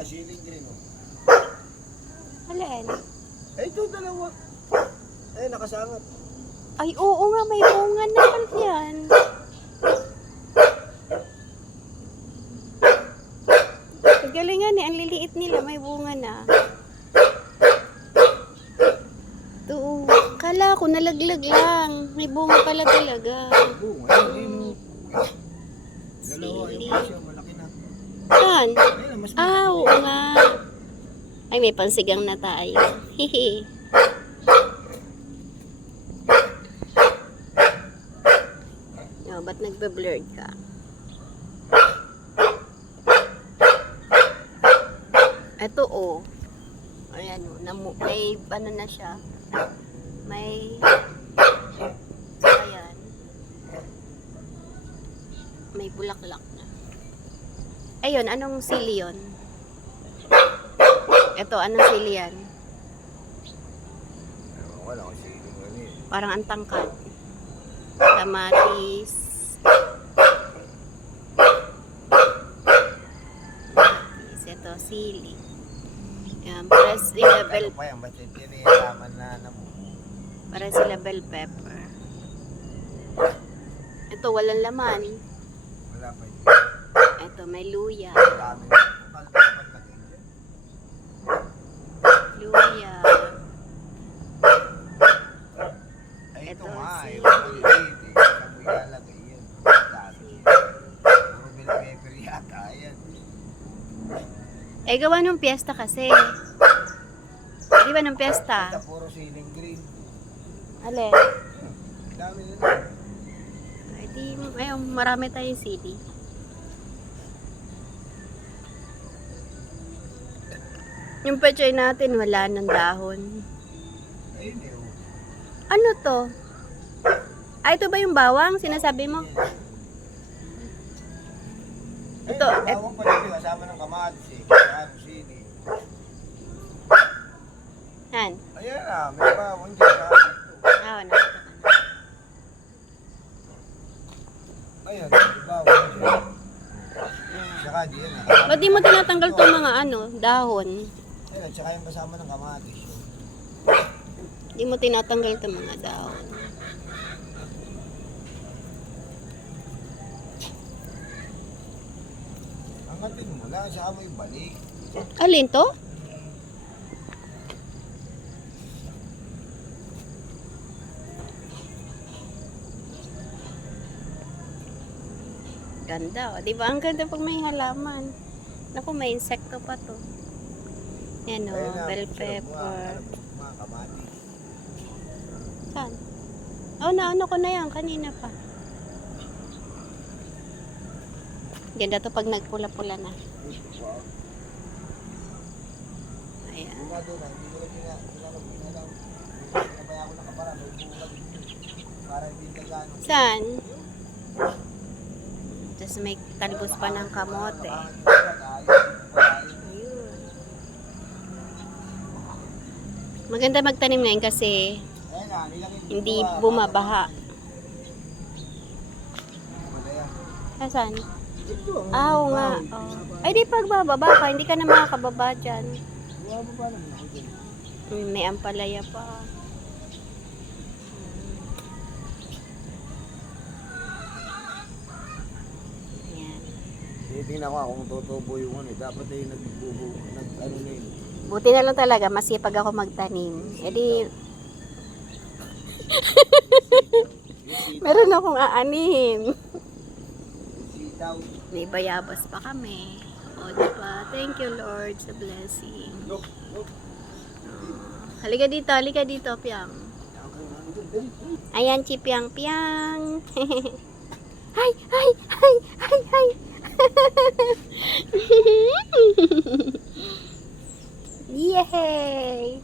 nga, ceiling green oh. Alin? Ito dalawa. Nakasangat. Ay, oo nga, may bunga naman yan. Galingan eh, ang liliit nila, may bunga na. Ito, kala ko nalaglag lang. May bunga pala talaga. Bunga, hindi no. Dalawa, yung presyo, malaki na. Saan? Ayun, mas Ah, oo nga. Ay, may pansigang na tayo. Hehe. Oh, ba't nagbe-blurred ka? Ito oh. Ayan oh, may ano na siya. May ayan. May bulaklak na. Ayun, anong sili yun? Ito, anong sili yan? wala ko ceiling green eh. Parang ang tangkad. Kamatis. Kamatis. Ito, sili. Yan, para sila bell, Ano pa yan, ba't hindi niyalaman na mo? para sila bell pepper. Ito, walang laman. Wala pa yun. Ito, may luya. Dami. Palaki. Luya. Ay, ito Ito, nga, si- yung maliit eh. Saan mo ilalagay yan? Dami. Puro bell pepper yata yan. Eh, gawa nung piyesta kasi. Di ba nung piyesta? Ito puro ceiling green. Ale. Dami nila. Ay, di, ayun, marami tayong sili. Yung pechay natin, wala ng dahon. Ayun eh. oh. Ano to? Ay, ito ba yung bawang? Sinasabi mo? Ito, Ayun, bawang pa dito, kasama ng kamatis eh. Kasama sili. Yan. Ayan ah, may bawang dyan. Saka dito. Ah, nakita ka na. Ayan, may bawang dyan. Saka diyan ah. Ba't di mo tinatanggal itong mga ano, dahon? Ayan, at saka yung kasama ng kamatis. Di mo tinatanggal itong mga dahon. Angatin mo na, saka mo ibalik. Alin to? Ganda, oh. Di ba? Ang ganda pag may halaman. Naku, may insekto pa to. Yan, oh, bell pepper. Mga kamatis. Saan? Oh, naano ko na yan. Kanina pa. Ganda to pag nagpula-pula na. Wow. Ayan. Bunga doon ah, hindi ko lang pinalaw. Pinabaya ko nakapara, may bunga dito. Para hindi nagano. Saan? Tapos may talbos pa ng kamote. Ayun. Maganda magtanim ngayon kasi hindi bumabaha. Saan? Ah, oo nga. Oh. Ay, di pagbababa ka. Hindi ka na makakababa dyan. May ampalaya pa. Ayan. Titingnan ko kung tutubo yung ano, dapat ay nagbubo, nag-ano na yun. Buti na lang talaga, masipag ako magtanim. E di, meron akong aanihin. Sitaw. May bayabas pa kami. O, diba? Thank you, Lord, sa blessing. Look, look. Halika dito, Piang. Ayan, si Piang, Piang. Hi, hi, hi, hi, hi. Yay!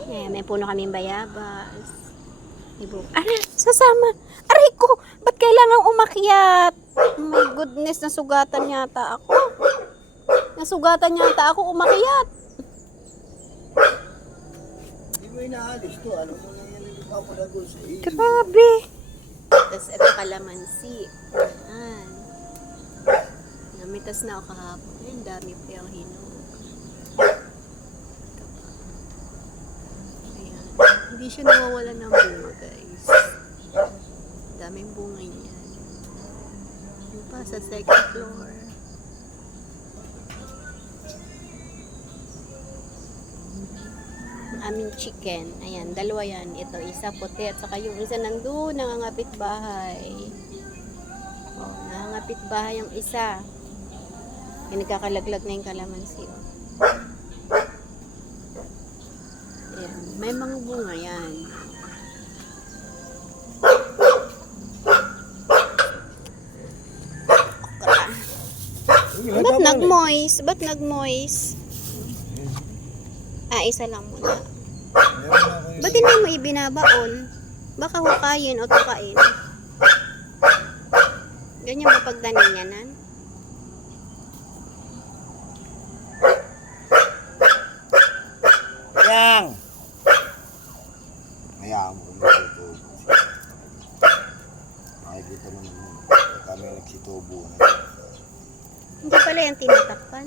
Ayan, may puno kaming bayabas. Aray, sasama. Aray ko, ba't kailangan umakyat? Oh my goodness, nasugatan yata ako. Umakyat. Hindi mo inaalis to, ano mo lang yan, hindi pa ako nagul sa iyo. Grabe. Tapos ito kalamansi. Ayan. Na Lumitas na ako kahapon. Ay, ang dami pa yung hinog. Ayan. Hindi siya nawawala ng bunga, guys. Daming bunga niyan. Yung pa sa second floor. Ang aming chicken. Ayan, dalawa yan. Ito, isa puti at saka yung isa nandun, nangangapit bahay. Oh, nangangapit bahay yung isa. Yung nagkakalaglag na yung kalamansi. Oh. Ayan, may mga bunga yan. Ba't nag-moist? Ba't nag-moist? Ah, isa lang muna. Ba't hindi mo ibinabaon? Baka hukayin o tukain. Ganyan ba pagdanin niya, Nan? Yang! Hayaan mo kung nagtutubo. Makikita mo naman. Kami nagsitubo na. Hindi pala yung tinatakpan.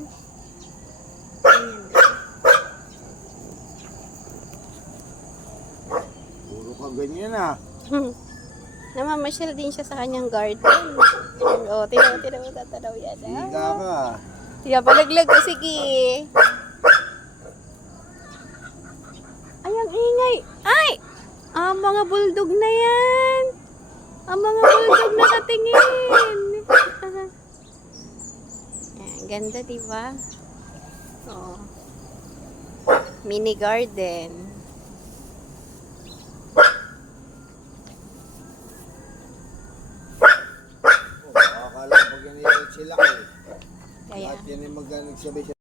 Ganyan lang. Puro ka ganyan ah. Namamasyal din siya sa kanyang garden. O, tinaw, tatanaw yan. Higa ka. Siya palaglag ko, sige. Ay, ang ingay. Ay! Ang mga bulldog na yan. Ang mga bulldog nakatingin. Ayan, ganda, diba? Oo. Mini garden. Akala pag yan sila eh. Kaya, Lahat yan ay nagsabay